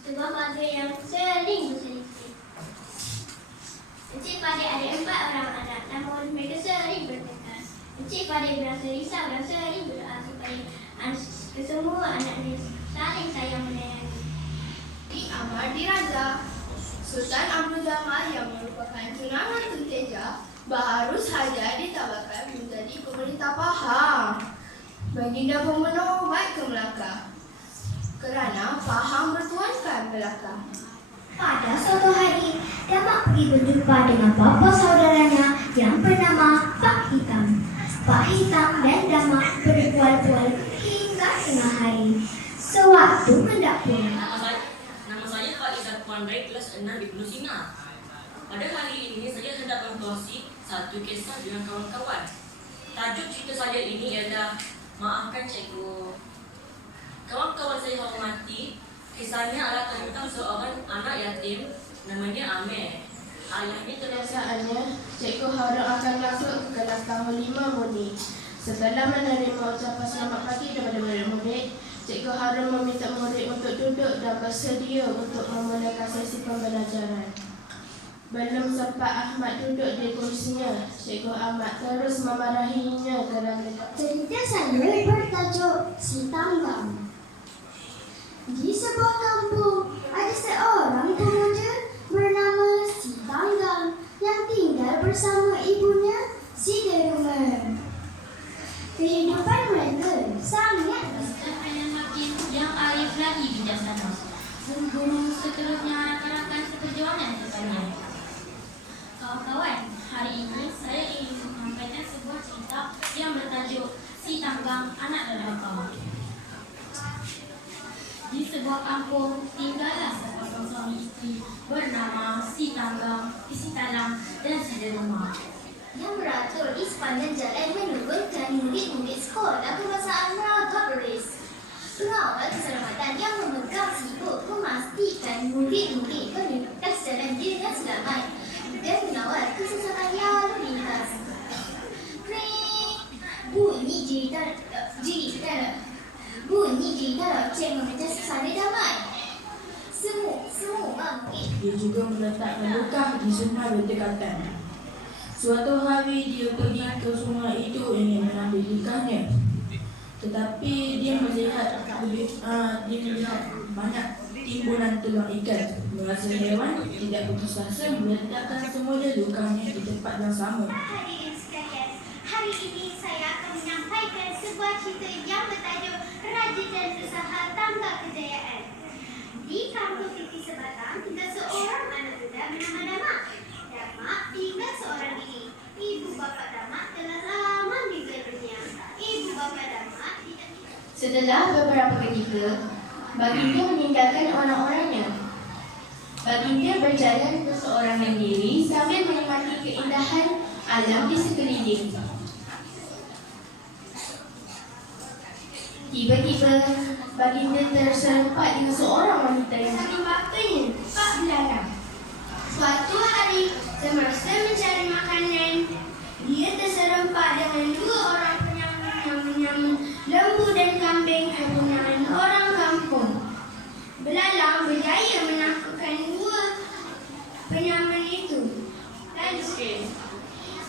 Sebuah keluarga yang sering berselisih. Encik Fadil ada 4 orang anak, namun mereka sering bertengkar. Encik Fadil berasa risau dan sering berdoa supaya kesemua anaknya saling sayang menyayangi. Di Amar Diraja, Sultan Abdul Jamal yang merupakan tunangan Tun Teja baru saja ditawarkan menjadi pemerintah Pahang. Baginda membunuh baik ke Melaka kerana Pahang bertuankan Melaka. Pada suatu hari, Damak pergi berjumpa dengan bapa saudaranya yang bernama Pak Hitam. Pak Hitam dan Damak berbual-bual hingga tengah hari. Sewaktu hendak pulang, Nama saya Pak Izzat Pandai, kelas 6 di Gunung Singa. Pada hari ini saya hendak mengkongsi satu kisah dengan kawan-kawan. Tajuk cerita saya ini ialah Maafkan Cikgu. Kawan-kawan saya hormati, kisahnya adalah tentang seorang anak yatim namanya Amir. Ayahnya telah Kebiasaannya, Cikgu Harun akan masuk ke kelas tahun 5 murni. Setelah menerima ucapan selamat pagi daripada murid-murid, Cikgu Harun meminta murid untuk duduk dan bersedia untuk memulakan sesi pembelajaran. Belum sempat Ahmad duduk di kursinya, Cikgu Ahmad terus memarahinya kerana cerita saya bertajuk Si Tanggang. Di sebuah kampung, ada seorang pemuda bernama Si Tanggang yang tinggal bersama ibunya Si Derumer. Kehidupan mereka sangat Ayah Hakim yang arif lagi bijaksana. Guru seterusnya rakan-rakan seperjuangan katanya. Kawan-kawan, hari ini saya ingin menyampaikan sebuah cerita yang bertajuk Si Tanggang Anak Derhaka. Di sebuah kampung tinggallah sepasang suami isteri bernama Si Tanggang, Si Talang dan Si Deruma. yang beratur di sepanjang jalan menurunkan murid-murid sekolah kebangsaan Meraga Beris. Pengawal keselamatan yang memegang sibuk memastikan murid-murid melintasi jalan dengan selamat dan mengawal kesesakan lalu lintas. Kring! Bunyi jeritan loceng memecah suasana damai. Semua murid Dia juga meletakkan lukah di sungai berdekatan. Suatu hari dia pergi ke sungai itu ingin mengambil lukahnya. Tetapi dia melihat banyak timbunan tulang ikan. Merasa heran, tidak putus asa meletakkan semuanya lukahnya di tempat yang sama. Hadirin sekalian, hari ini saya akan menyampaikan sebuah cerita yang bertajuk Raja dan Usaha Tangga Kejayaan. Di kampung Titi Sebatang, tinggal seorang anak muda bernama Damak. Damak tinggal seorang diri. Ibu bapa Damak telah lama meninggal dunia. Ibu bapa Damak tidak. Setelah beberapa ketika, Baginda meninggalkan orang-orangnya. Baginda berjalan berseorangan diri sambil menikmati keindahan alam di sekeliling. Tiba-tiba, Baginda terserempak dengan seorang wanita yang bernama matanya, Pak Belarang. Suatu hari, semasa mencari makanan, dia terserempak dengan 2 orang penyamun yang menyamun lembu dan kambing kepunyaman orang kampung. Belalang berjaya menakutkan 2 penyamun itu. Lalu,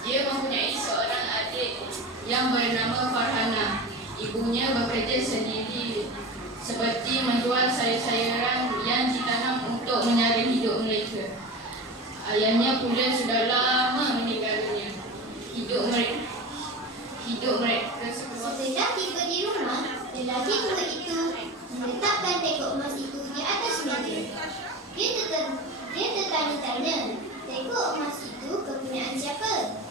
Dia mempunyai seorang adik yang bernama Farhana. Ibunya bekerja sendiri seperti menjual sayur-sayuran yang ditanam untuk menyara hidup mereka. Ayahnya pula sudah lama meninggal dunia. Hidup mereka Setelah tiba di rumah, lelaki tua itu meletakkan teko emas itu di atas meja. Dia tertanya-tanya, teko emas itu kepunyaan siapa?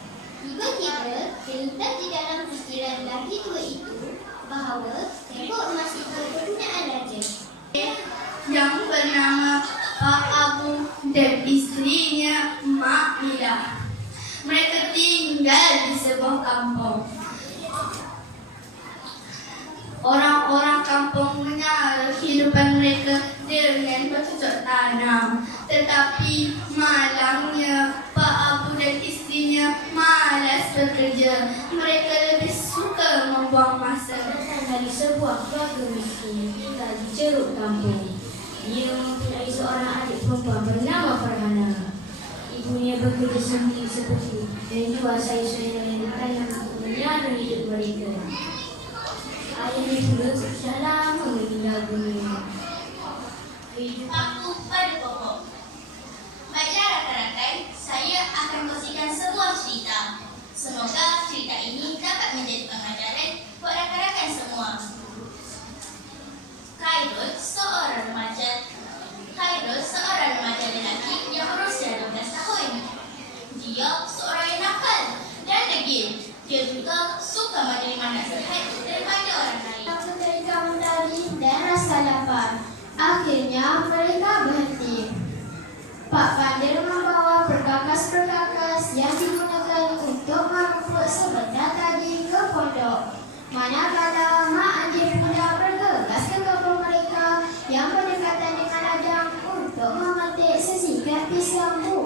Tiba-tiba, terlintas di dalam fikiran lelaki tua itu bahawa teko emas itu kepunyaan raja. yang bernama Pak Abu dan istrinya Mak Mila. Mereka tinggal di sebuah kampung. Orang-orang kampung menyala kehidupan mereka dengan bercocok tanam. Tetapi malangnya Pak Abu dan istrinya malas bekerja. Mereka lebih suka membuang masa. Dari sebuah keluarga miskin tinggal di ceruk kampung. Dia mempunyai seorang adik perempuan bernama Farhana. Ibunya bekerja sendiri seperti menjual sayur-sayuran yang ditanam untuk menyara hidup mereka. Ayahnya pula sudah lama meninggal dunia. Aku pada pokok. Baiklah rakan-rakan, saya akan kongsikan sebuah cerita. Semoga cerita ini dapat menjadi pengajaran buat rakan-rakan semua. Khairul, seorang remaja lelaki yang berusia 12 tahun. Dia seorang yang nakal dan degil. Dia juga suka menerima nasihat daripada orang lain. Mereka menari dan rasa lapar. Akhirnya mereka berhenti. Pak Pandir membawa perkakas-perkakas yang digunakan untuk merumput sebentar tadi ke pondok. Manakala Mak Anjir pula bergegas ke kampung mereka yang berdekatan dengan ladang untuk memetik sesikat pisang buah.